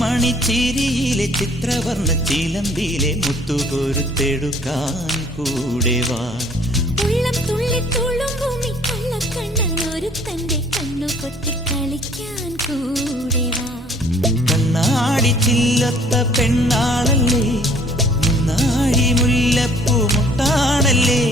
മണിച്ചിരിയിലെ ചിത്രവർണ്ണ ചിലമ്പിലെ മുത്തുകൊരുത്തെടുക്കാൻ കൂടെ വാ. ഉള്ളം തുള്ളി തുളുമ്പുമി കള്ളക്കണ്ണനൊരു തന്റെ കണ്ണു പൊത്തി കളിക്കാൻ കൂടെ വാ. കണ്ണാടി ചില്ലത്ത പെണ്ണാളല്ലേ, മുന്നാഴി മുല്ലപ്പൂ മുട്ടാണല്ലേ,